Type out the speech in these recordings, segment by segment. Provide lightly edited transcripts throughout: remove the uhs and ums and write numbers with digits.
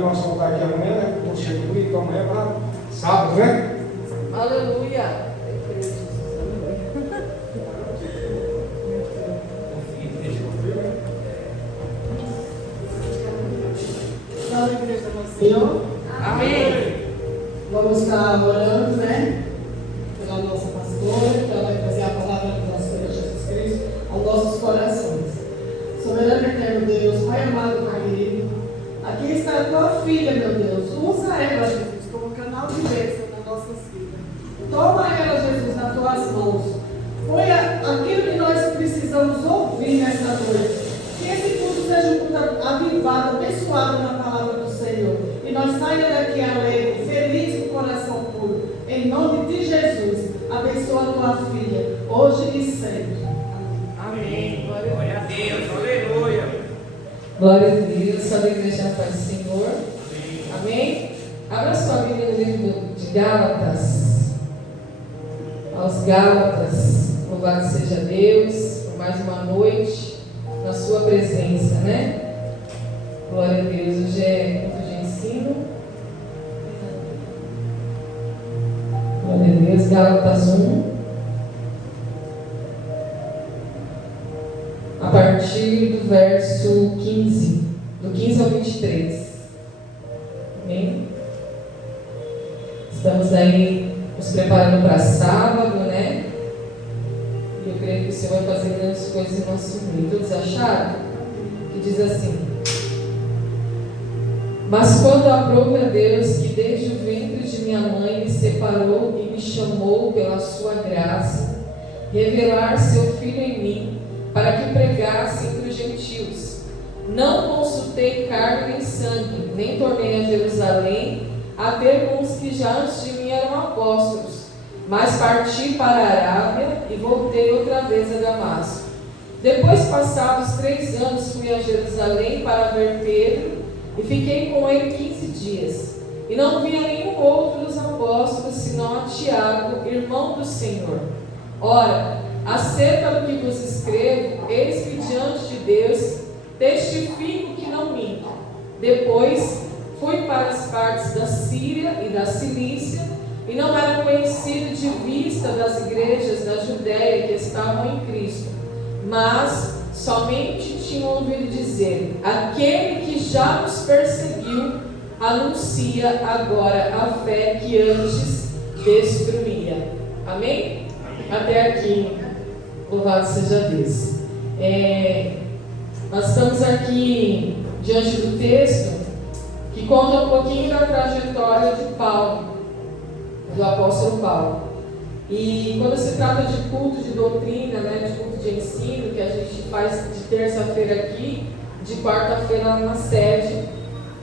que nós vamos estar aqui amanhã, né? Estou chegando, então amanhã para sábado, né? Aleluia. Salve, igreja do Senhor. Amém. Vamos estar orando, né? Pela nossa pastora, que ela vai trazer a palavra do nosso Senhor Jesus Cristo aos nossos corações. Soberano eterno Deus, Pai amado, Pai querido, aqui está a tua filha, meu Deus. Usa ela, Jesus, como canal de bênção nas nossas vidas. Toma ela, Jesus, nas tuas mãos. Põe aquilo que nós precisamos ouvir nesta noite. Que esse culto seja um culto avivado, abençoado na palavra do Senhor. E nós saímos daqui alegre, feliz, com o coração puro. Em nome de Jesus, abençoa a tua filha, hoje e sempre. Amém. Glória a Deus, aleluia. Glória a Deus. Salve a igreja na paz do Senhor. Amém. Abra sua Bíblia no livro de Gálatas. Aos Gálatas. Louvado seja Deus por mais uma noite na sua presença, né? Glória a Deus. Hoje é culto de ensino. Glória a Deus. Gálatas 1. A partir do verso 15. Do 15 ao 23. Amém? Estamos aí nos preparando para sábado, né? E eu creio que o Senhor vai fazer grandes coisas em nosso meio. Todos acharam? Que diz assim: mas quando aprove a Deus, que desde o ventre de minha mãe me separou e me chamou pela sua graça, revelar seu Filho em mim, para que pregasse entre os gentios, não consultei carne nem sangue, nem tornei a Jerusalém a ter com os que já antes de mim eram apóstolos, mas parti para a Arábia e voltei outra vez a Damasco. Depois, passados 3 anos, fui a Jerusalém para ver Pedro e fiquei com ele 15 dias. E não vi a nenhum outro dos apóstolos, senão a Tiago, irmão do Senhor. Ora, acerca do que vos escrevo, eis que diante de Deus testifico que não minto. Depois fui para as partes da Síria e da Cilícia, e não era conhecido de vista das igrejas da Judéia que estavam em Cristo, mas somente tinham ouvido dizer: aquele que já nos perseguiu anuncia agora a fé que antes destruía. Amém? Até aqui, louvado seja Deus. Nós estamos aqui diante do texto que conta um pouquinho da trajetória de Paulo, do apóstolo Paulo. E quando se trata de culto de doutrina, né, de culto de ensino, que a gente faz de terça-feira aqui, de quarta-feira lá na sede,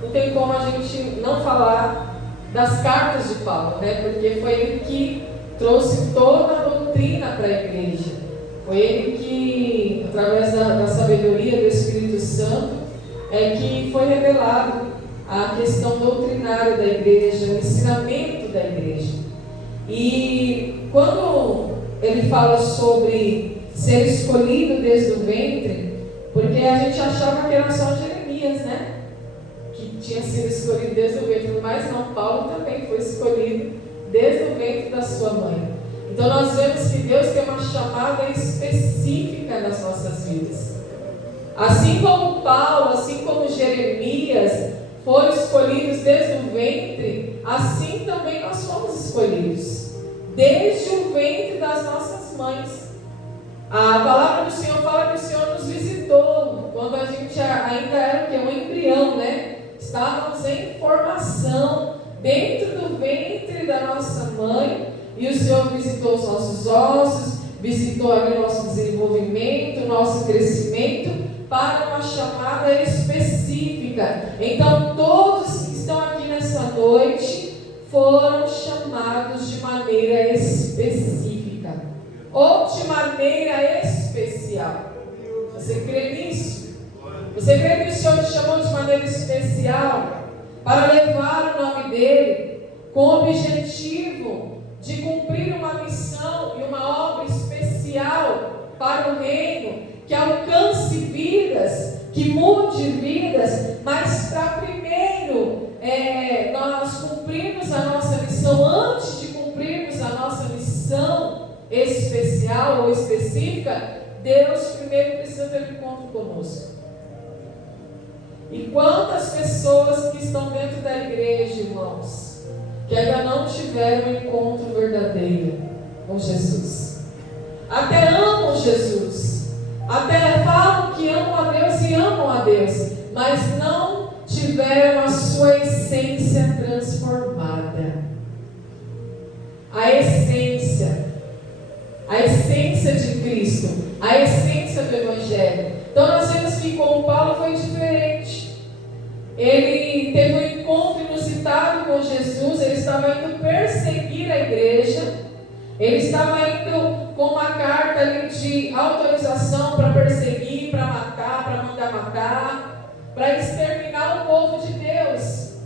não tem como a gente não falar das cartas de Paulo, né, porque foi ele que trouxe toda a doutrina para a igreja. Foi ele que, através da sabedoria do Espírito Santo, que foi revelado a questão doutrinária da igreja, o ensinamento da igreja. E quando ele fala sobre ser escolhido desde o ventre, porque a gente achava que era só Jeremias, né? Que tinha sido escolhido desde o ventre, mas não, Paulo também foi escolhido desde o ventre da sua mãe. Então nós vemos que Deus tem uma chamada específica nas nossas vidas. Assim como Paulo, assim como Jeremias foram escolhidos desde o ventre, assim também nós fomos escolhidos desde o ventre das nossas mães. A palavra do Senhor fala que o Senhor nos visitou quando a gente ainda era um embrião, né? Estávamos em formação dentro do ventre da nossa mãe, e o Senhor visitou os nossos ossos, visitou o nosso desenvolvimento, o nosso crescimento, para uma chamada específica. Então todos que estão aqui nessa noite foram chamados de maneira específica, ou de maneira especial. Você crê nisso? Você crê que o Senhor te chamou de maneira especial para levar o nome dele, com o objetivo de cumprir uma missão e uma obra especial para o reino, que alcance vidas, que mude vidas, mas para primeiro especial ou específica, Deus primeiro precisa ter um encontro conosco. E quantas pessoas que estão dentro da igreja, irmãos, que ainda não tiveram um encontro verdadeiro com Jesus, até amam Jesus, até falam que amam a Deus e amam a Deus, mas não tiveram a sua essência transformada. A essência de Cristo, a essência do Evangelho. Então nós vemos que com Paulo foi diferente. Ele teve um encontro inusitado com Jesus, ele estava indo perseguir a igreja, ele estava indo com uma carta ali de autorização para perseguir, para matar, para mandar matar, para exterminar o povo de Deus.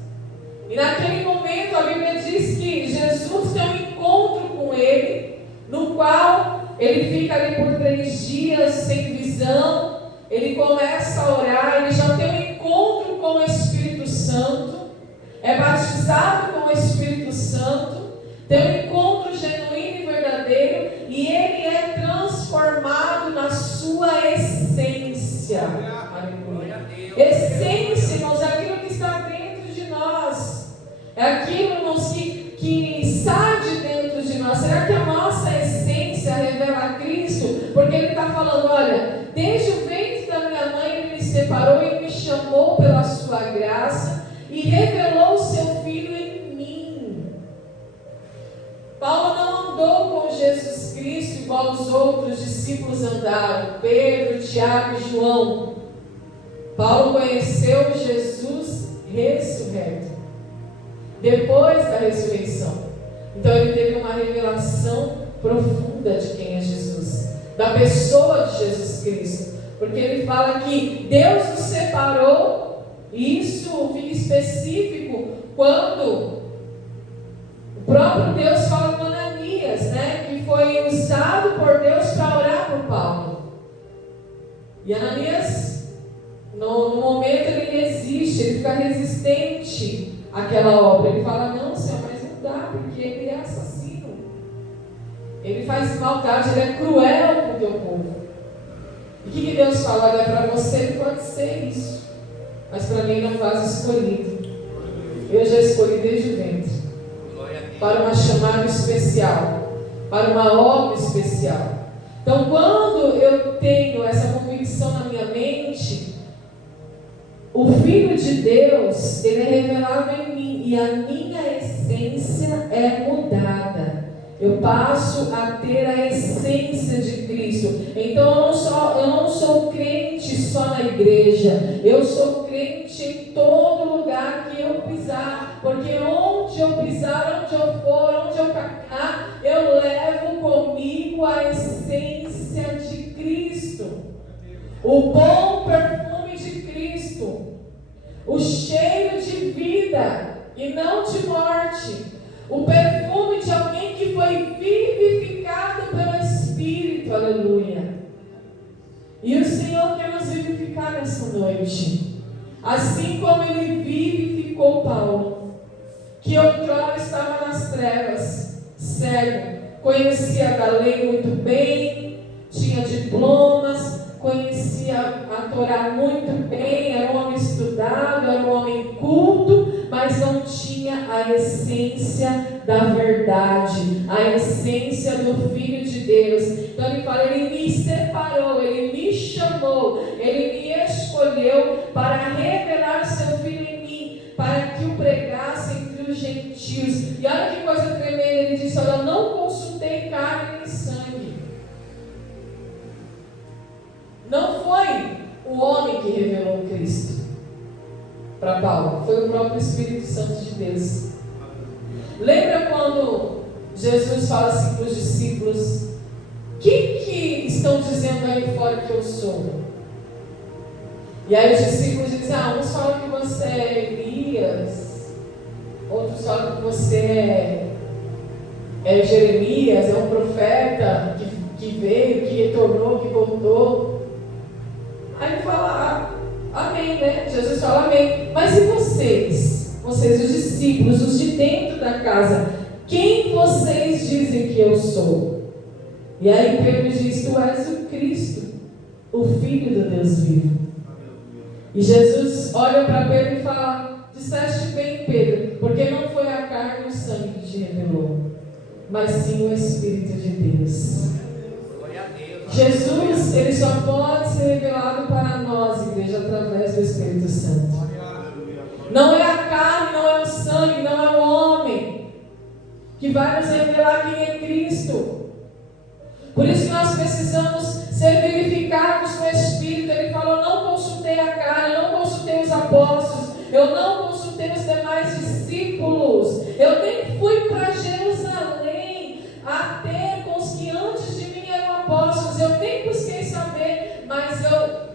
E naquele momento a Bíblia diz que Jesus tem um encontro com ele, no qual ele fica ali por 3 dias sem visão, ele começa a orar, ele já tem um encontro com o Espírito Santo, é batizado com o Espírito Santo, tem um encontro genuíno e verdadeiro, e ele é transformado na sua essência. Aleluia. Essência, irmãos, é aquilo que está dentro de nós, é aquilo, irmãos, que sai de dentro de nós. Será que a nossa essência revela Cristo? Porque ele está falando, olha, desde o ventre da minha mãe ele me separou e me chamou pela sua graça e revelou o seu Filho em mim. Paulo não andou com Jesus Cristo igual os outros discípulos andaram, Pedro, Tiago e João. Paulo conheceu Jesus ressurreto, depois da ressurreição. Então ele teve uma revelação profunda de quem é Jesus, da pessoa de Jesus Cristo, porque ele fala que Deus nos separou, e isso fica específico quando o próprio Deus fala com Ananias, né, que foi usado por Deus para orar por Paulo. E Ananias, no momento ele resiste, ele fica resistente àquela obra. Ele fala, não, Senhor, mas não dá, porque ele é assassino, ele faz maldade, ele é cruel com o teu povo. E o que Deus fala? Olha, para você ele pode ser isso, mas para mim não faz escolhido. Eu já escolhi desde o ventre, para uma chamada especial, para uma obra especial. Então quando eu tenho essa convicção na minha mente, o Filho de Deus, ele é revelado em mim, e a minha essência é mudada. Eu passo a ter a essência de Cristo. Então eu não sou crente só na igreja, eu sou crente em todo lugar que eu pisar, porque onde eu pisar, onde eu for, onde eu caminhar, eu levo comigo a essência de Cristo, o bom perfume de Cristo, o cheiro de vida e não de morte, o perfume de alguém que foi vivificado pelo Espírito. Aleluia. E o Senhor quer nos vivificar nessa noite, assim como ele vivificou Paulo, que outrora estava nas trevas, cego, conhecia da lei muito bem, tinha diplomas, conhecia a Torá muito bem, era um homem estudado, era um homem culto, mas não tinha a essência da verdade, a essência do Filho de Deus. Então ele fala, ele me separou, ele me chamou, ele me escolheu para revelar seu Filho em mim, para que o pregasse entre os gentios. E olha que coisa tremenda, ele disse, olha, eu não consultei carne nem sangue. Não foi o homem que revelou Cristo para Paulo, foi o próprio Espírito Santo de Deus. Lembra quando Jesus fala assim para os discípulos, que estão dizendo aí fora que eu sou? E aí os discípulos dizem, uns falam que você é Elias, outros falam que você é Jeremias, é um profeta que veio, que retornou, que voltou. Aí ele fala, amém, né? Jesus fala amém. Mas e vocês, os discípulos, os de dentro da casa, quem vocês dizem que eu sou? E aí Pedro diz: tu és o Cristo, o Filho do Deus vivo. E Jesus olha para Pedro e fala: disseste bem, Pedro, porque não foi a carne e o sangue que te revelou, mas sim o Espírito de Deus. Jesus, ele só pode ser revelado para nós, igreja, através do Espírito Santo. Não é a carne, não é o sangue, não é o homem que vai nos revelar quem é Cristo. Por isso que nós precisamos ser vivificados com o Espírito. Ele falou: não consultei a carne, não consultei os apóstolos, eu não consultei os demais discípulos, eu nem fui para Jerusalém a ter com os que antes de mim eram apóstolos, eu nem busquei saber, mas eu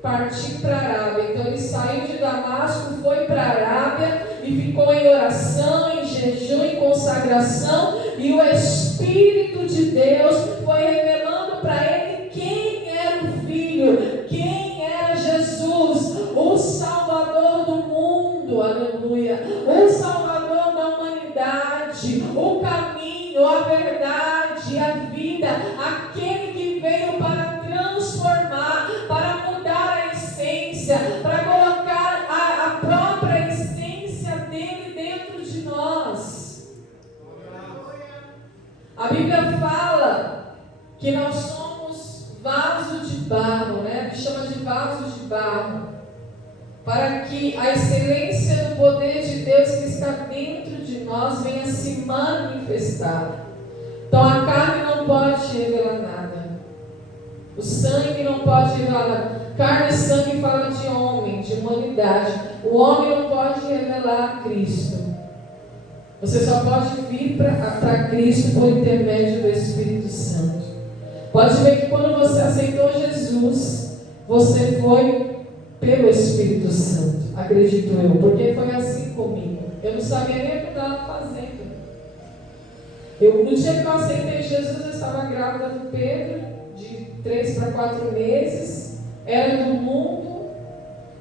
parti para a Arábia. Então ele saiu de Damasco, foi para a Arábia e ficou em oração, em jejum, em consagração, e o Espírito de Deus foi revelando para ele quem era o Filho, quem era Jesus, o Salvador do mundo, aleluia, o Salvador da humanidade, o caminho, a verdade, a vida, aquele que veio para transformar, para mudar a essência, para colocar a própria essência dele dentro de nós. A Bíblia fala que nós somos vaso de barro, né? Que chama de vaso de barro, para que a excelência do poder de Deus que está dentro de nós venha se manifestar. Então a carne não pode revelar nada, o sangue não pode revelar nada. Carne e sangue fala de homem, de humanidade. O homem não pode revelar Cristo. Você só pode vir para Cristo por intermédio do Espírito Santo. Pode ver que quando você aceitou Jesus, você foi pelo Espírito Santo, acredito eu, porque foi assim comigo. Eu não sabia nem o que eu estava fazendo. No dia que eu aceitei Jesus, eu estava grávida do Pedro, de 3 para 4 meses, era do mundo,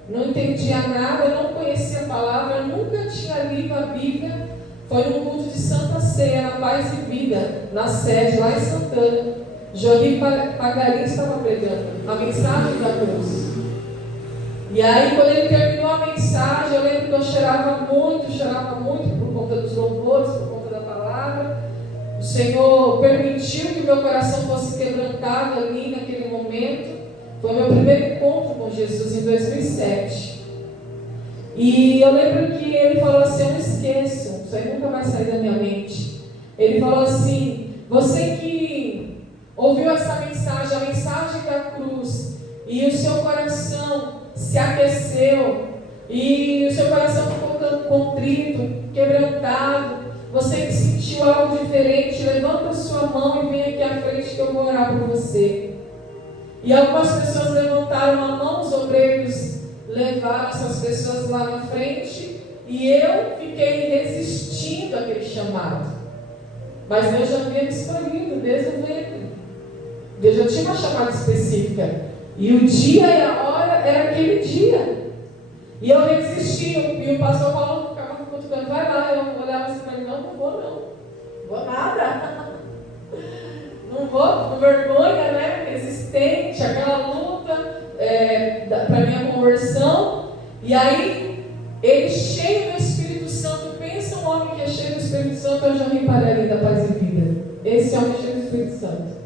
não entendia nada, não conhecia a palavra, nunca tinha lido a Bíblia. Foi no culto de Santa Ceia, na Paz e Vida, na sede, lá em Santana. Jory Pagarim estava pregando a mensagem da cruz. E aí, quando ele terminou a mensagem, eu lembro que eu chorava muito por conta dos louvores, por conta da palavra. O Senhor permitiu que meu coração fosse quebrantado ali naquele momento. Foi meu primeiro encontro com Jesus em 2007. E eu lembro que ele falou assim: eu não esqueço, isso aí nunca vai sair da minha mente. Ele falou assim: você que ouviu essa mensagem, a mensagem da cruz, e o seu coração se aqueceu, e o seu coração ficou contrito, quebrantado, você que sentiu algo diferente, levanta a sua mão e vem aqui à frente que eu vou orar por você. E algumas pessoas levantaram a mão, os obreiros levaram essas pessoas lá na frente, e eu fiquei resistindo àquele chamado. Mas Deus já havia me escolhido desde o ventre. Deus já tinha uma chamada específica, e o dia e a hora era aquele dia. E eu resisti, e o pastor Paulo ficava cutucando: vai lá. Eu olhava assim para ele: não vou nada. Não vou, com vergonha, né? Resistente, aquela luta para minha conversão. E aí, ele cheio do Espírito Santo, pensa um homem que é cheio do Espírito Santo, eu já me parei da Paz e Vida. Esse homem é cheio do Espírito Santo.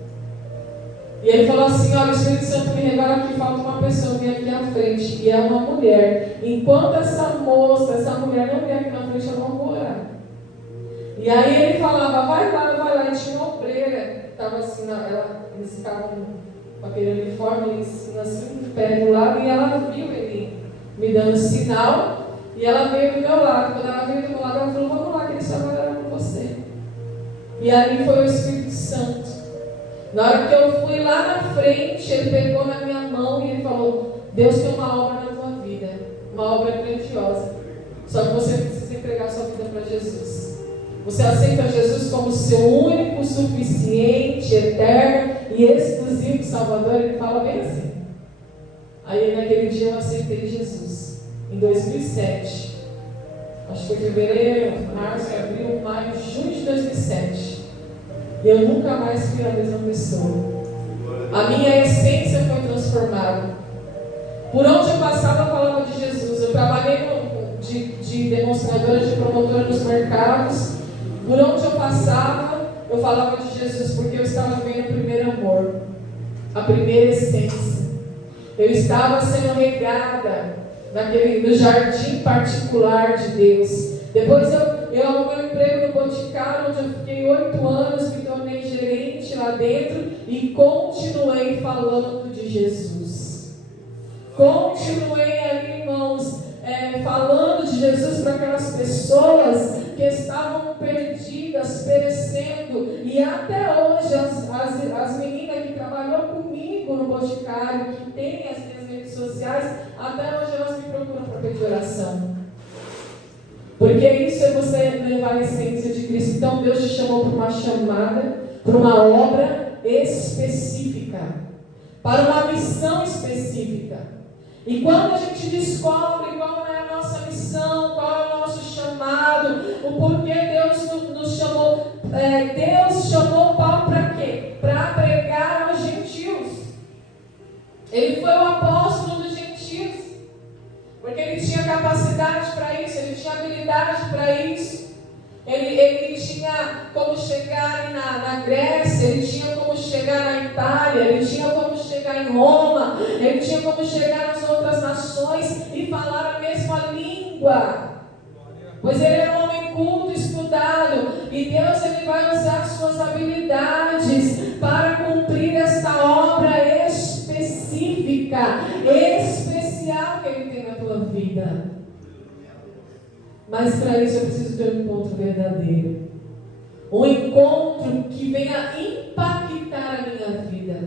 E ele falou assim: olha, o Espírito Santo me revela que falta uma pessoa vir aqui à frente, e é uma mulher. Enquanto essa mulher não vier aqui na frente, eu não vou orar. E aí ele falava: vai lá, e tinha uma obreira, estava assim, eles ficavam com aquele uniforme, ele ensina assim, de pé do lado, e ela viu ele me dando sinal, e ela veio do meu lado. Quando ela veio do meu lado, ela falou: vamos lá, que ele está trabalhando com você. E ali foi o Espírito Santo. Na hora que eu fui lá na frente, ele pegou na minha mão e ele falou: Deus tem uma obra na tua vida, uma obra grandiosa, só que você precisa entregar sua vida para Jesus. Você aceita Jesus como seu único, suficiente, eterno e exclusivo Salvador? Ele fala bem assim. Aí naquele dia eu aceitei Jesus, em 2007. Acho que foi fevereiro, março, abril, maio, junho de 2007. e eu nunca mais fui a mesma pessoa. A minha essência foi transformada. Por onde eu passava, eu falava de Jesus. Eu trabalhei de demonstradora, de promotora nos mercados. Por onde eu passava, eu falava de Jesus, porque eu estava vendo o primeiro amor, a primeira essência. Eu estava sendo regada no jardim particular de Deus. Depois eu arrumei um emprego no Boticário, onde eu fiquei 8 anos, me tornei gerente lá dentro e continuei falando de Jesus. Continuei ali, irmãos, falando de Jesus para aquelas pessoas que estavam perdidas, perecendo. E até hoje as meninas que trabalham comigo no Boticário, que tem as minhas redes sociais, até hoje elas me procuram para pedir oração. Porque isso é você levar a essência de Cristo. Então Deus te chamou para uma chamada, para uma obra específica, para uma missão específica. E quando a gente descobre qual é a nossa missão, qual é o nosso chamado, o porquê Deus nos chamou, Deus chamou Paulo para quê? Para pregar aos gentios. Ele foi o apóstolo dos gentios, porque ele tinha capacidade para isso, ele tinha habilidade para isso. Ele tinha como chegar na Grécia, ele tinha como chegar na Itália, ele tinha como chegar em Roma, ele tinha como chegar nas outras nações e falar a mesma língua. Pois ele era um homem culto, estudado, e Deus ele vai usar suas habilidades para cumprir esta obra específica, especial que ele tem na tua vida. Mas para isso eu preciso ter um encontro verdadeiro. Um encontro que venha impactar a minha vida.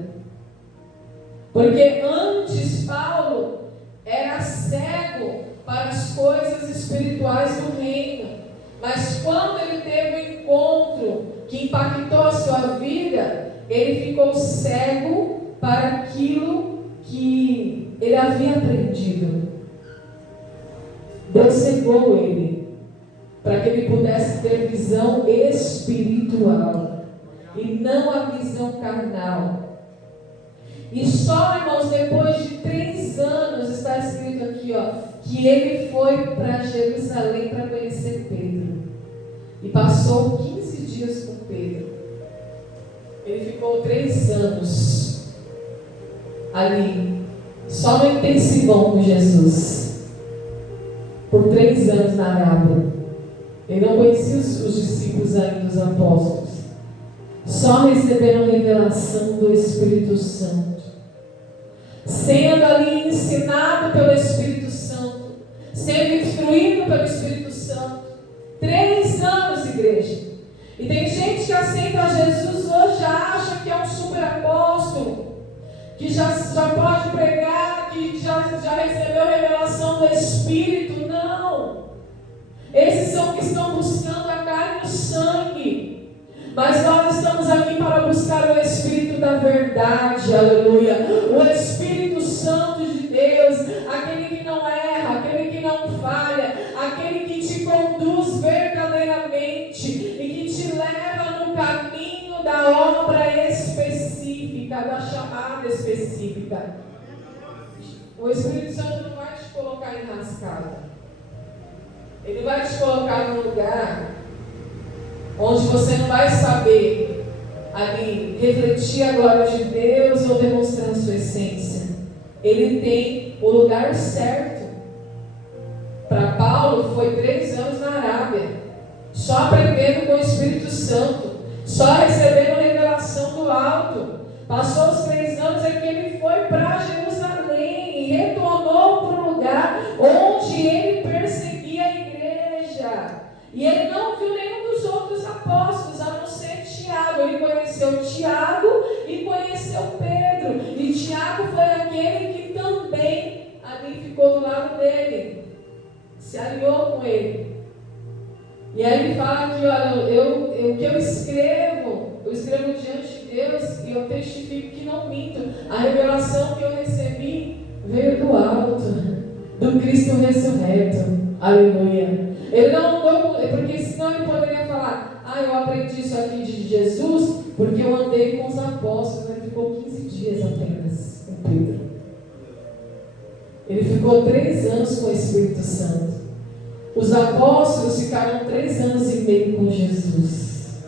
Porque antes Paulo era cego para as coisas espirituais do reino. Mas quando ele teve um encontro que impactou a sua vida, ele ficou cego para aquilo que ele havia aprendido. Deus cegou ele para que ele pudesse ter visão espiritual e não a visão carnal. E só, irmãos, depois de 3 anos, está escrito aqui, que ele foi para Jerusalém para conhecer Pedro. E passou 15 dias com Pedro. Ele ficou 3 anos ali, só no intensivão com Jesus. Por 3 anos na Arábia. Ele não conhecia os discípulos ainda, os apóstolos. Só receberam revelação do Espírito Santo. Sendo ali ensinado pelo Espírito Santo. Sendo instruído pelo Espírito Santo. 3 anos, igreja. E tem gente que aceita Jesus hoje, já acha que é um super apóstolo, que já pode pregar, que já recebeu revelação do Espírito. Não. Esses são que estão buscando a carne e o sangue. Mas nós estamos aqui para buscar o Espírito da verdade. Aleluia. O Espírito Santo de Deus. Aquele que não erra, aquele que não falha, aquele que te conduz verdadeiramente e que te leva no caminho da obra específica, da chamada específica. O Espírito Santo não vai te colocar enrascado. Ele vai te colocar num lugar onde você não vai saber ali refletir a glória de Deus ou demonstrar a sua essência. Ele tem o lugar certo. Para Paulo foi 3 anos na Arábia, só aprendendo com o Espírito Santo, só recebendo revelação do alto. Passou os 3 anos em que ele foi para Jerusalém e retornou para o lugar onde ele perseguia a igreja. E ele não viu nenhum dos outros apóstolos, a não ser Tiago. Ele conheceu Tiago e conheceu Pedro. E Tiago foi aquele que também ali ficou do lado dele, se aliou com ele. E aí ele fala que, olha, o que eu escrevo diante de Deus e eu testifico que não minto. A revelação que eu recebi veio do alto, do Cristo ressurreto. Aleluia. Ele não andou, porque senão ele poderia falar, eu aprendi isso aqui de Jesus, Porque eu andei com os apóstolos, ele ficou 15 dias apenas com Pedro. Ele ficou 3 anos com o Espírito Santo. Os apóstolos ficaram 3 anos e meio com Jesus.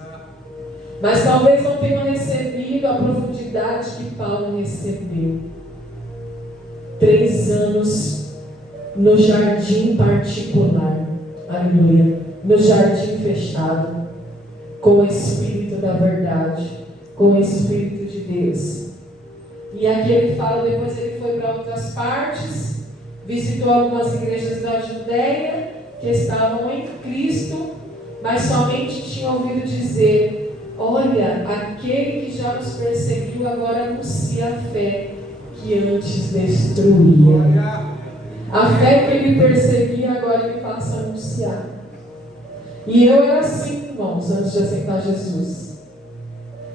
Mas talvez não tenham recebido a profundidade que Paulo recebeu. 3 anos no jardim particular. Aleluia. No jardim fechado. Com o Espírito da verdade. Com o Espírito de Deus. E aqui ele fala, depois ele foi para outras partes. Visitou algumas igrejas da Judéia que estavam em Cristo, mas somente tinham ouvido dizer: olha, aquele que já nos perseguiu agora anuncia a fé que antes destruía. A fé que ele perseguia agora ele passa a anunciar. E eu era assim, irmãos, antes de aceitar Jesus.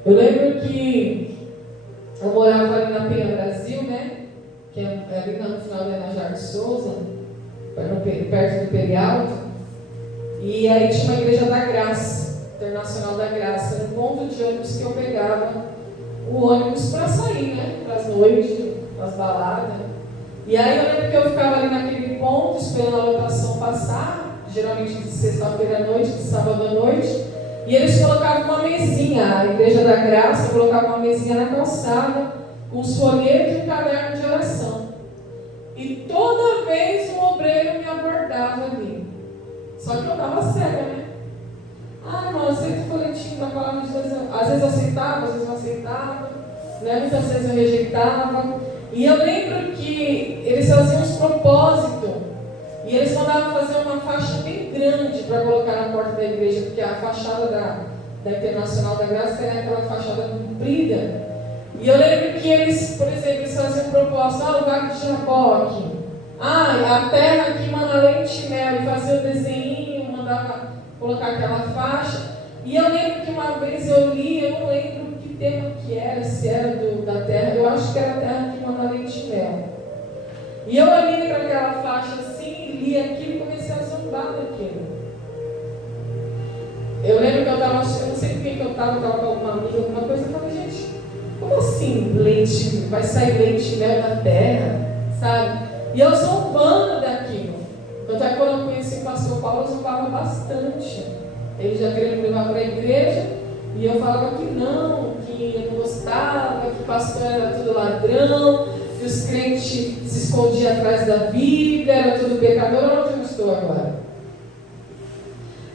Eu lembro que eu morava ali na Penha Brasil, né? Que é ali no final da Najar de Souza, perto do Perialto. E aí tinha uma igreja da Graça, Internacional da Graça. Era um ponto de ônibus que eu pegava o ônibus para sair, né? Para as noites, para as baladas. E aí eu lembro que eu ficava ali naquele ponto, esperando a lotação passar, geralmente de sexta-feira à noite, de sábado à noite. E eles colocavam uma mesinha, a Igreja da Graça colocava uma mesinha na calçada, com um folheto e um caderno de oração. E toda vez um obreiro me abordava ali. Só que eu estava cega, né? Ah, irmão, aceita o folhetinho da palavra de Deus. Às vezes eu aceitava, às vezes não aceitava, né? Muitas vezes eu rejeitava. E eu lembro que eles faziam uns propósitos. E eles mandavam fazer uma faixa bem grande para colocar na porta da igreja, porque a fachada da Internacional da Graça era aquela fachada comprida. E eu lembro que eles, por exemplo, eles faziam propósito: o Vale de Jaboque, a terra que mana leite e mel, e fazia o desenho, mandava colocar aquela faixa. E eu lembro que uma vez eu li, eu não lembro que tema que era, se era da terra, eu acho que era a terra que mana leite e mel. E eu olhei para aquela faixa assim, li aquilo e comecei a zombar daquilo. Eu lembro que eu estava, eu não sei com quem que eu estava com alguma amiga, alguma coisa, eu falei: gente, como assim leite, vai sair leite e mel da terra, sabe? E eu zombando daquilo. Tanto é que quando eu conheci o pastor Paulo, eu zombava bastante. Ele já queria me levar para a igreja, e eu falava que não, que eu não gostava, que o pastor era tudo ladrão, que os crentes se escondiam atrás da Bíblia, era tudo pecador. Onde eu estou agora?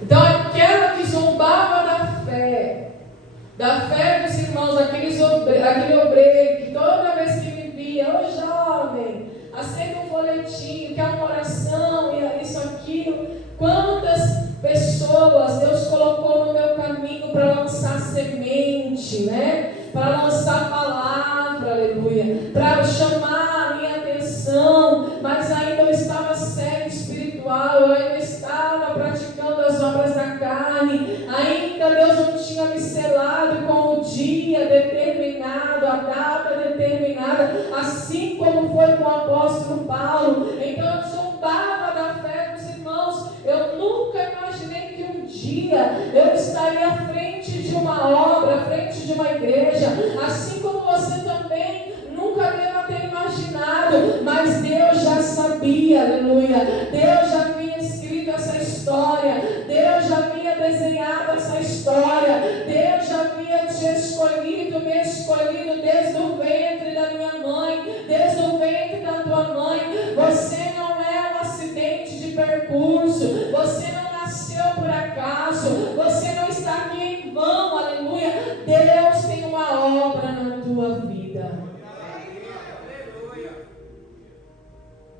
Então, aquela que zombava da fé dos irmãos, aquele obreiro que toda vez que me via: ô jovem, aceita um folhetinho, quer uma oração, e isso, aquilo. Quantas pessoas Deus colocou no meu caminho para lançar semente, né? Para lançar palavra, aleluia, para chamar a minha atenção, mas ainda eu estava cego espiritual, eu ainda estava praticando as obras da carne, ainda Deus não tinha me selado com o dia determinado, a data determinada, assim como foi com o apóstolo Paulo. Então eu zombava da fé dos irmãos. Eu nunca imaginei que um dia eu estaria à frente de uma obra, à frente de uma igreja, assim como você também nunca deva ter imaginado, mas Deus já sabia, aleluia. Deus já havia escrito essa história, Deus já havia desenhado essa história, Deus já havia te escolhido, me escolhido desde o ventre da minha mãe, desde o ventre da tua mãe. Você não é um acidente de percurso, você não nasceu por acaso, você não está aqui em vão, aleluia. Deus tem uma obra na tua vida.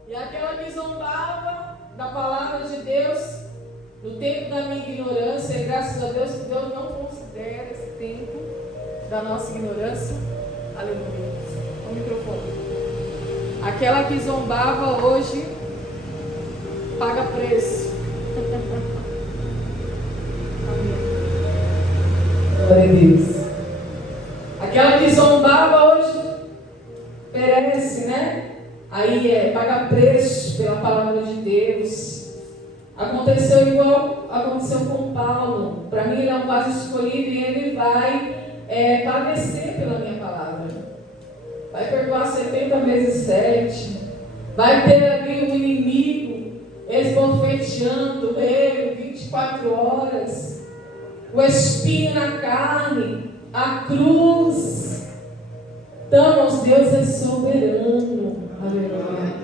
E aquela que zombava da palavra de Deus no tempo da minha ignorância, e graças a Deus que Deus não considera esse tempo da nossa ignorância, aleluia. O microfone. Aquela que zombava hoje paga preço. Glória a Deus. Aquela que zombava hoje perece, né? Aí paga preço pela palavra de Deus. Aconteceu igual aconteceu com Paulo. Para mim ele é um vaso escolhido e ele vai padecer pela minha palavra. Vai perdoar 70 vezes 7. Vai ter ali o inimigo esbofeteando ele 24 horas. O espinho na carne, a cruz. Então, irmãos, Deus é soberano. Aleluia.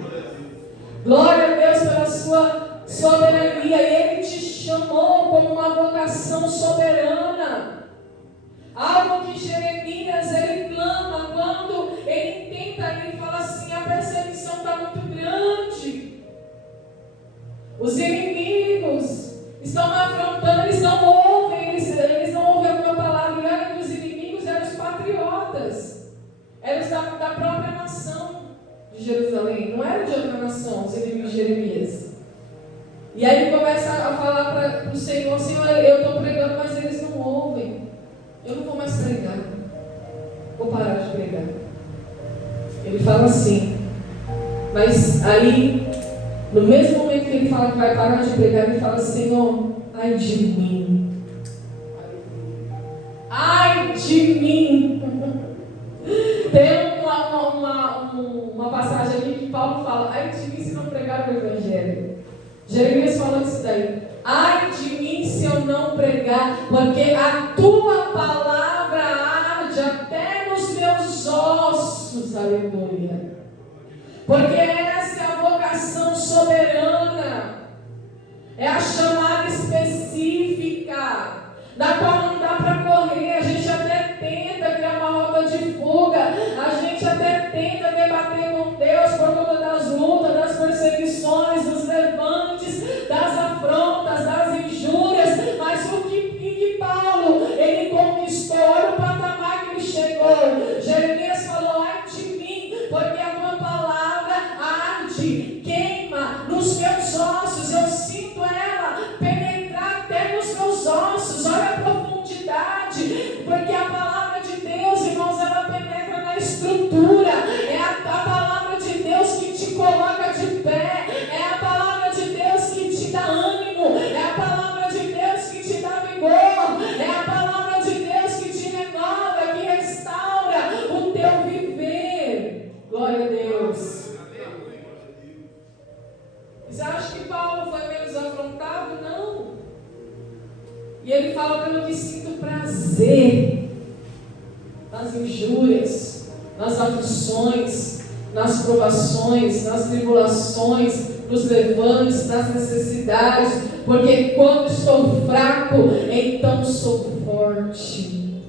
Glória a Deus pela sua soberania. Ele te chamou como uma vocação soberana. Algo que Jeremias, ele clama quando ele tenta ali e fala assim: a perseguição está muito grande. Os inimigos estão me afrontando, eles não ouvem, eles não ouvem a minha palavra. E olha que os inimigos eram os patriotas, eram os da própria nação de Jerusalém, não eram de outra nação, os inimigos de Jeremias. E aí ele começa a falar para o Senhor: Senhor, eu estou pregando, mas eles não ouvem. Eu não vou mais pregar. Vou parar de pregar. Ele fala assim. Mas aí, no mesmo momento que ele fala que vai parar de pregar, ele fala: Senhor, ai de mim. Ai de mim. Tem uma passagem aqui que Paulo fala: ai de mim se não pregar o Evangelho. Jeremias falou isso daí. Ai de mim se eu não pregar, porque a tua palavra arde até nos meus ossos. Aleluia. Porque essa é a vocação soberana. É a chamada específica, da qual não dá para correr. A gente até tenta criar uma rota de fuga. A gente até tenta debater com Deus por conta das lutas, das perseguições, dos levantes, das afrontas, das injúrias. Mas o que Paulo, ele conquistou? Olha o patamar que ele chegou. Jeremias falou: ai de mim, porque a tua palavra arde, queima nos meus ossos. Eu sinto ela penetrar até nos meus ossos. Olha a profundidade, porque a palavra de Deus, irmãos, ela penetra na estrutura. É a palavra de Deus que te coloca de pé. É a palavra de Deus que te dá ânimo. É a palavra de Deus que te dá vigor. É a palavra de Deus que te renova, que restaura o teu viver. Glória a Deus. Você acha que Paulo foi menos afrontado? Não. E ele fala: pelo que sinto prazer nas injúrias, nas aflições, nas provações, nas tribulações, nos levantes, nas necessidades, porque quando estou fraco, então sou forte.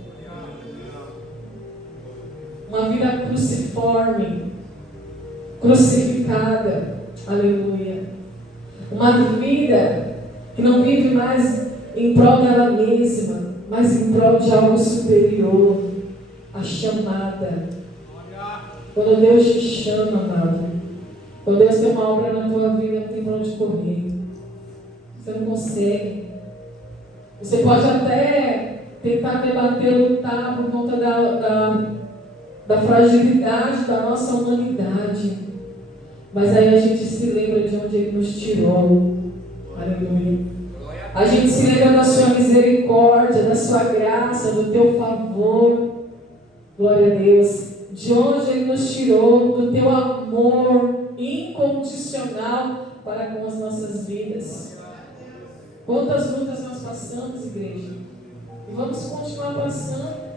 Uma vida cruciforme, crucificada, aleluia. Uma vida que não vive mais em prol dela mesma, mas em prol de algo superior, a chamada. Quando Deus te chama, amado, quando Deus tem uma obra na tua vida, não tem para onde correr. Você não consegue. Você pode até tentar debater, lutar por conta da fragilidade da nossa humanidade. Mas aí a gente se lembra de onde Ele nos tirou. Aleluia. A gente se lembra da sua misericórdia, da sua graça, do teu favor. Glória a Deus. De onde Ele nos tirou, do teu amor incondicional para com as nossas vidas. Quantas lutas nós passamos, igreja? E vamos continuar passando.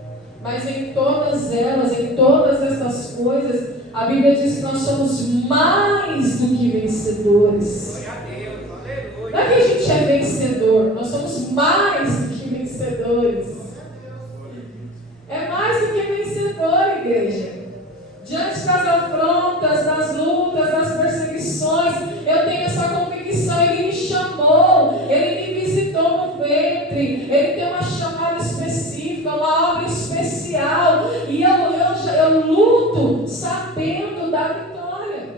Mas em todas elas, em todas essas coisas, a Bíblia diz que nós somos mais do que vencedores. Glória a Deus, aleluia. Não é que a gente é vencedor, nós somos mais do que vencedores. É mais do que vencedor, igreja. Diante das afrontas, das lutas, das perseguições, eu tenho essa convicção. Ele me chamou, Ele me visitou no ventre, Ele tem uma chamada específica, uma obra especial, e eu luto sabendo da vitória.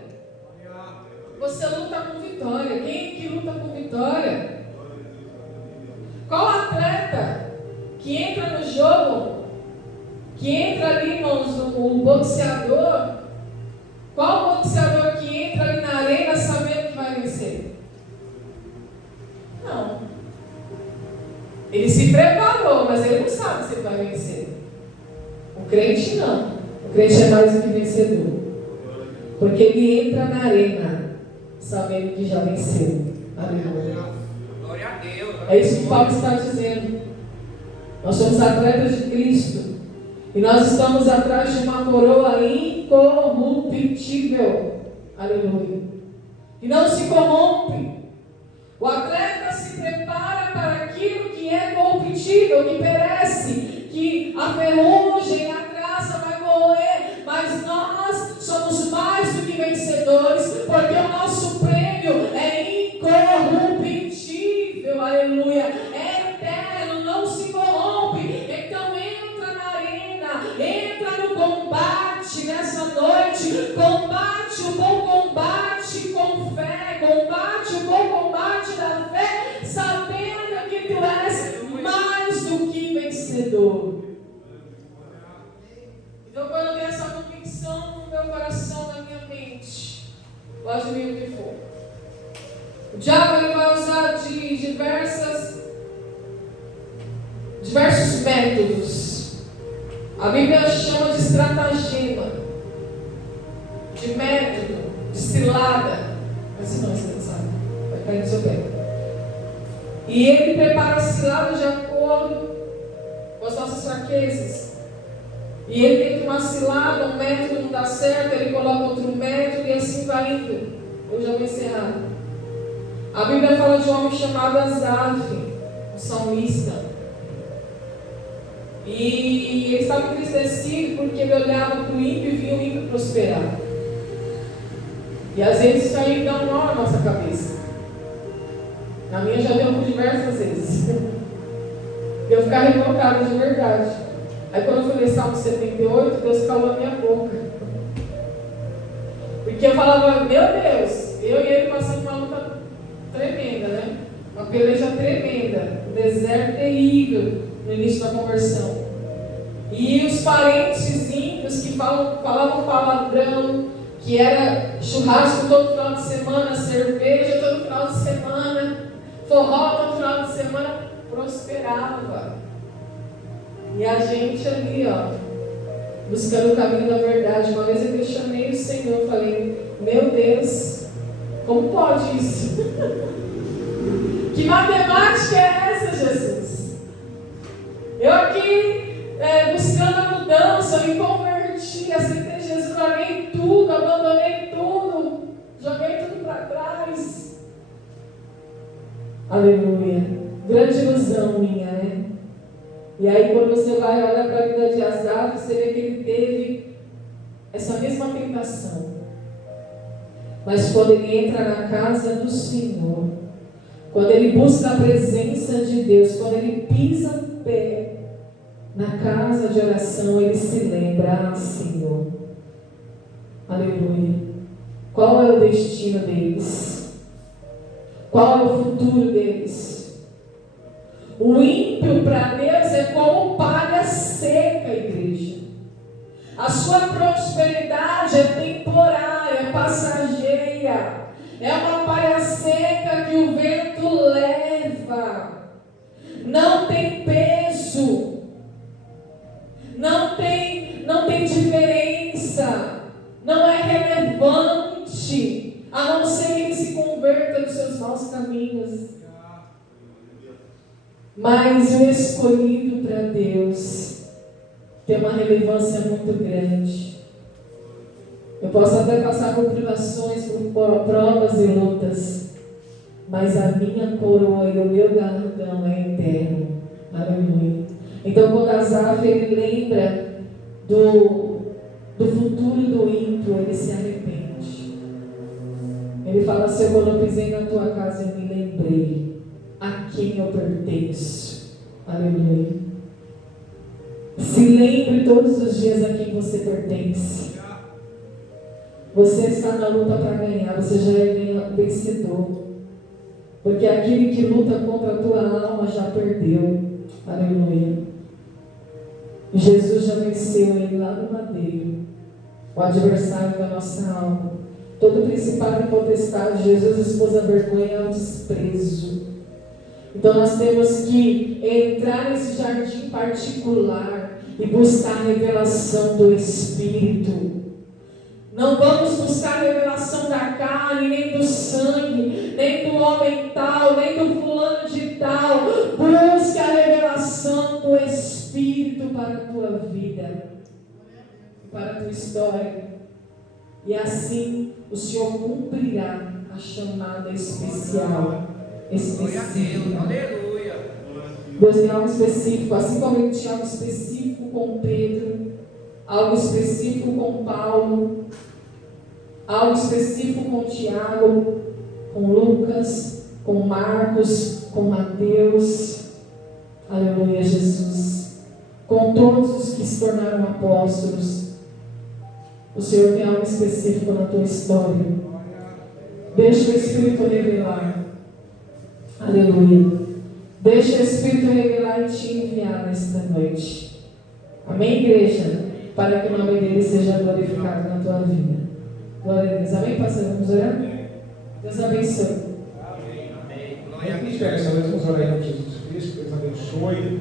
Você luta com vitória. Quem que luta com vitória? Qual atleta que entra no jogo, que entra ali, irmãos, o boxeador? Qual boxeador que entra ali na arena sabendo que vai vencer? Não. Ele se preparou, mas ele não sabe se ele vai vencer. O crente não. O crente é mais do que vencedor. Porque ele entra na arena sabendo que já venceu. Aleluia. Glória a Deus. É isso que Paulo está dizendo. Nós somos atletas de Cristo. E nós estamos atrás de uma coroa incorruptível. Aleluia. E não se corrompe. O atleta se prepara para aquilo que é corruptível, que perece, que a ferrugem, a traça vai corroer. Mas nós somos mais do que vencedores, porque o nosso prêmio é incorruptível. Aleluia. É eterno, não se corrompe. Então entra na arena, entra no combate nessa noite. Combate o bom combate com fé, combate o bom combate da fé, sabendo que tu és mais do que vencedor. Então, quando eu tenho essa convicção no meu coração, na minha mente, pode vir o que for. O diabo ele vai usar de diversos métodos. A Bíblia chama de estratagema, de método, de cilada. Assim não, você não sabe. Vai cair no seu pé. E ele prepara a cilada de acordo com as nossas fraquezas. E ele tenta uma cilada, um método não dá certo, ele coloca outro método e assim vai indo. Eu já vou encerrar. A Bíblia fala de um homem chamado Asaf, um salmista. E ele estava entristecido porque ele olhava para o ímpio e via o ímpio prosperar. E às vezes isso aí dá um nó na nossa cabeça. Na minha já deu por diversas vezes. Eu ficar revoltada de verdade. Aí quando eu fui ler Salmo 78, Deus calou a minha boca. Porque eu falava, meu Deus, eu e ele passamos uma luta tremenda, né? Uma peleja tremenda, um deserto terrível no início da conversão. E os parentes ímpios que falavam palavrão, que era churrasco todo final de semana, cerveja todo final de semana, forró todo final de semana, prosperava. E a gente ali, buscando o caminho da verdade. Uma vez eu questionei o Senhor, falei, meu Deus, como pode isso? Que matemática é essa, Jesus? Eu aqui buscando a mudança, eu me converti, aceitei Jesus, larguei tudo, abandonei tudo, joguei tudo para trás. Aleluia. Grande ilusão minha, né? E aí quando você vai olhar para a vida de Asaf, você vê que ele teve essa mesma tentação. Mas quando ele entra na casa do Senhor, quando ele busca a presença de Deus, quando ele pisa o pé na casa de oração, ele se lembra, Senhor, aleluia, qual é o destino deles? Qual é o futuro deles? O ímpio para Deus é como palha seca, igreja. A sua prosperidade é temporária, é passageira. É uma palha seca que o vento leva. Não tem peso. Não tem diferença. Não é relevante. A não ser que ele se converta dos seus maus caminhos. Mas o escolhido para Deus tem uma relevância muito grande. Eu posso até passar por privações, por provas e lutas, mas a minha coroa e o meu galardão é eterno. Aleluia. Então quando Asaf ele lembra do futuro do ímpio, ele se arrepende. Ele fala assim, quando eu pisei na tua casa eu me lembrei a quem eu pertenço. Aleluia. Se lembre todos os dias a quem você pertence. Você está na luta para ganhar, você já é vencedor. Porque aquele que luta contra a tua alma já perdeu. Aleluia. Jesus já venceu ele lá no madeiro. O adversário da nossa alma. Todo principado e potestade, Jesus expôs a vergonha e ao desprezo. Então nós temos que entrar nesse jardim particular e buscar a revelação do Espírito. Não vamos buscar a revelação da carne, nem do sangue, nem do homem tal, nem do fulano de tal. Busque a revelação do Espírito para a tua vida, para a tua história. E assim o Senhor cumprirá a chamada especial. Glória a Deus, aleluia. Deus tem algo específico, assim como Ele tinha algo específico com Pedro, algo específico com Paulo, algo específico com Tiago, com Lucas, com Marcos, com Mateus, aleluia, Jesus, com todos os que se tornaram apóstolos. O Senhor tem algo específico na tua história. Deixa o Espírito revelar, aleluia. Deixa o Espírito revelar e te enviar nesta noite. Amém, igreja? Para que o nome dele seja glorificado na tua vida. Glória a Deus. Amém, pastor? Vamos orar? Deus abençoe. Amém. Glória a Vamos Deus. essa vez, vamos orar em nome de Jesus Cristo. Deus abençoe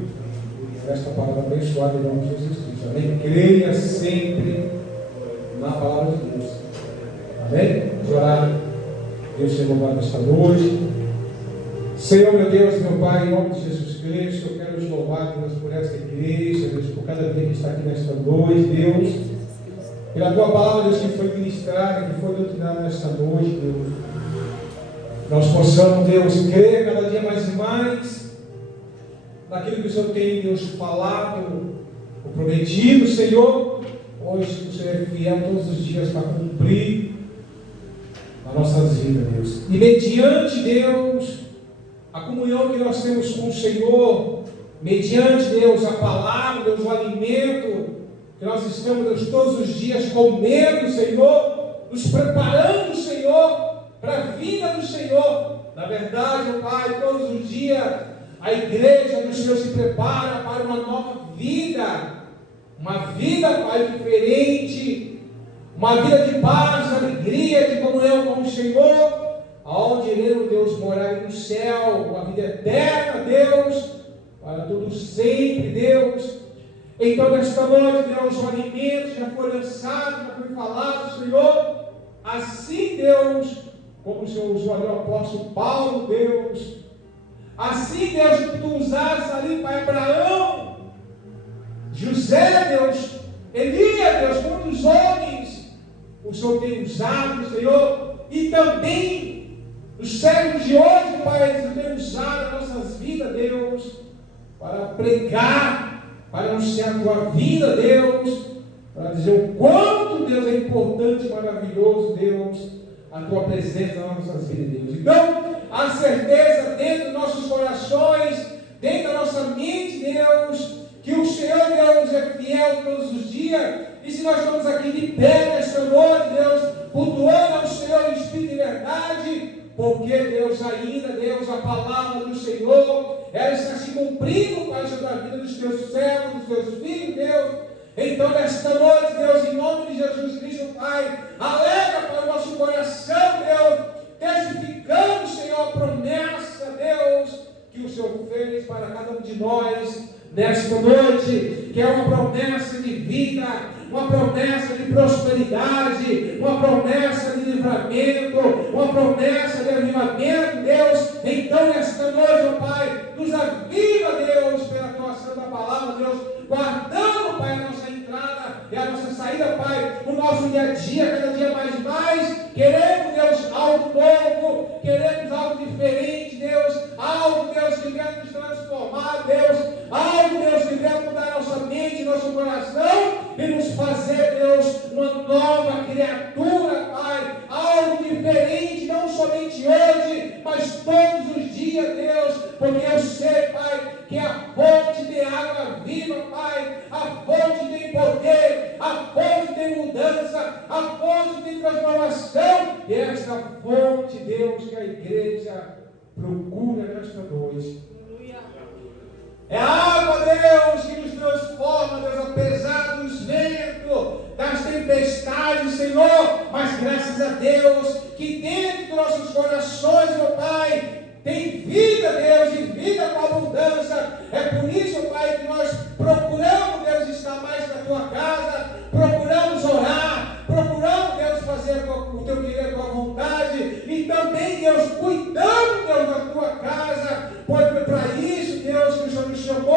por esta palavra abençoada em nome de Jesus Cristo. Amém? Creia sempre na palavra de Deus. Amém? Vamos orar. Deus seja louvado esta noite. Senhor, meu Deus, meu Pai, em nome de Jesus Cristo, eu quero te louvar, Deus, por esta igreja, Deus, por cada vida que está aqui nesta noite, Deus, pela tua palavra, Deus, que foi ministrada, que foi doutrinada nesta noite, Deus. Nós possamos, Deus, crer cada dia mais e mais naquilo que o Senhor tem, Deus, falado, o prometido, Senhor. Hoje o Senhor é fiel todos os dias para cumprir nas nossas vidas, Deus. E mediante, Deus, a comunhão que nós temos com o Senhor, mediante, Deus, a palavra, Deus, o alimento que nós estamos, Deus, todos os dias comendo, Senhor, nos preparando, Senhor, para a vinda do Senhor. Na verdade, Pai, todos os dias a igreja do Senhor se prepara para uma nova vida. Uma vida, Pai, diferente, uma vida de paz, alegria, de comunhão com o Senhor, aonde iremos, Deus, morar no céu, uma vida eterna, Deus, para todos sempre, Deus. Então, nesta noite, Deus, o alimento já foi lançado, já foi falado, Senhor. Assim, Deus, como o Senhor usou ali o apóstolo Paulo, Deus. Assim, Deus, que tu usaste ali para Abraão, José, Deus, Elias, Deus, muitos homens, o Senhor tem usado, Senhor, e também os séculos de hoje, Pai, o Senhor tem usado as nossas vidas, Deus, para pregar, para anunciar a tua vida, Deus, para dizer o quanto, Deus, é importante, maravilhoso, Deus, a tua presença nas nossas vidas, Deus. Então, a certeza dentro dos nossos corações, dentro da nossa mente, Deus, que o Senhor, Deus, é fiel todos os dias. E se nós estamos aqui de pé nesta noite, Deus, cultuando ao Senhor em espírito e verdade, porque, Deus, ainda, Deus, a palavra do Senhor, ela está se cumprindo, Pai, sobre a vida dos teus servos, dos teus filhos, Deus. Então, nesta noite, Deus, em nome de Jesus Cristo, Pai, alegra para o nosso coração, Deus, testificando, Senhor, a promessa, Deus, que o Senhor fez para cada um de nós nesta noite, que é uma promessa de vida, uma promessa de prosperidade, uma promessa de livramento, uma promessa de avivamento, Deus. Então, nesta noite, ó Pai, nos aviva, Deus, pela tua santa palavra, Deus, guardando, Pai, a nossa entrada e a nossa saída, Pai, no nosso dia a dia, cada dia mais e mais. Queremos, Deus, algo novo, queremos algo diferente, Deus, algo, Deus, que venha nos transformar, Deus, algo, Deus, que venha mudar nossa mente, nosso coração e nos fazer, Deus, uma nova criatura, Pai, algo diferente, não somente hoje, mas todos os dias, Deus, porque eu sei, Pai, que a fonte de água viva, Pai, a fonte tem poder, a fonte tem mudança, a fonte tem transformação, e esta fonte, Deus, que a igreja procura nesta noite. É a água, Deus, que nos transforma, Deus, apesar dos ventos, das tempestades, Senhor, mas graças a Deus, que dentro dos nossos corações, meu Pai, tem vida, Deus, e vida com abundância. É por isso, Pai, que nós procuramos, Deus, estar chamou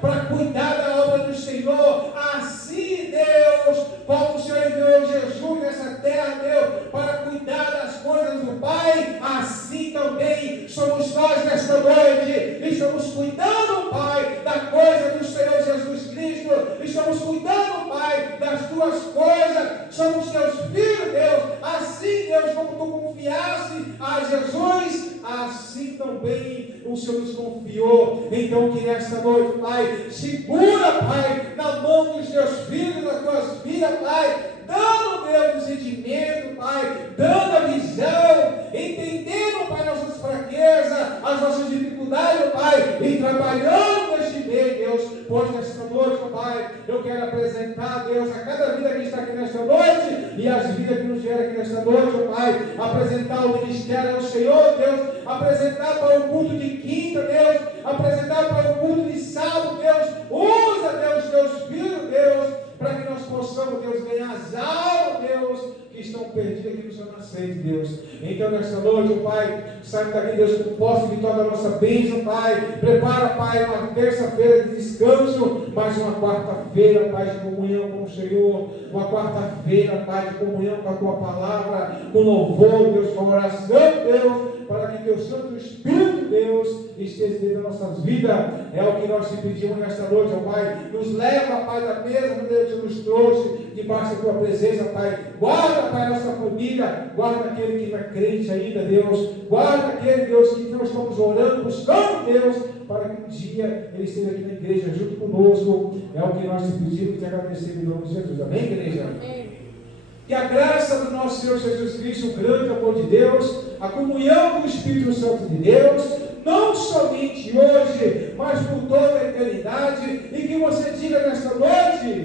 para cuidar da obra do Senhor. Assim, Deus, como o Senhor enviou Jesus nessa terra, Deus, para cuidar das coisas do Pai, assim também somos nós nesta noite. Estamos cuidando, Pai, da coisa do Senhor Jesus Cristo. Estamos cuidando, Pai, das tuas coisas. Somos teus filhos, Deus. Assim, Deus, como tu confiaste a Jesus, assim também o Senhor nos confiou. Então que nesta noite, Pai, segura, Pai, na mão dos teus filhos, das tuas vidas, Pai, dando, Deus, entendimento, Pai, dando a visão, entendendo, Pai, nossas fraquezas, as nossas dificuldades, Pai, e trabalhando neste meio, Deus. Pois nesta noite, Pai, eu quero apresentar, Deus, a cada vida que está aqui nesta noite e as vidas que nos vieram aqui nesta noite, Pai, apresentar o ministério ao Senhor, Deus, apresentar para o culto de quinta, Deus, apresentar para o culto de sábado, Deus. Usa, Deus, teus filhos, Deus, para que nós possamos, Deus, ganhar as almas, Deus, que estão perdidas aqui no seu nascente, Deus. Então, nesta noite, Pai, sai daqui, Deus, com posse de toda a nossa bênção, Pai. Prepara, Pai, uma terça-feira de descanso, mais uma quarta-feira, Pai, de comunhão com o Senhor. Uma quarta-feira, Pai, de comunhão com a Tua palavra, com louvor, Deus, com oração, Deus, para que Teu Santo Espírito, Deus, esteja dentro das nossas vidas. É o que nós te pedimos nesta noite, ó Pai. Nos leva, Pai, da mesa que Deus nos trouxe, debaixo da Tua presença, Pai. Guarda, Pai, a nossa família. Guarda aquele que não é crente ainda, Deus. Guarda aquele, Deus, que nós estamos orando, buscando, Deus, para que um dia ele esteja aqui na igreja junto conosco. É o que nós te pedimos e te agradecemos em nome de Jesus. Amém, igreja? Amém. Que a graça do nosso Senhor Jesus Cristo, o grande amor de Deus, a comunhão do Espírito Santo de Deus, não somente hoje, mas por toda a eternidade, e que você diga nesta noite: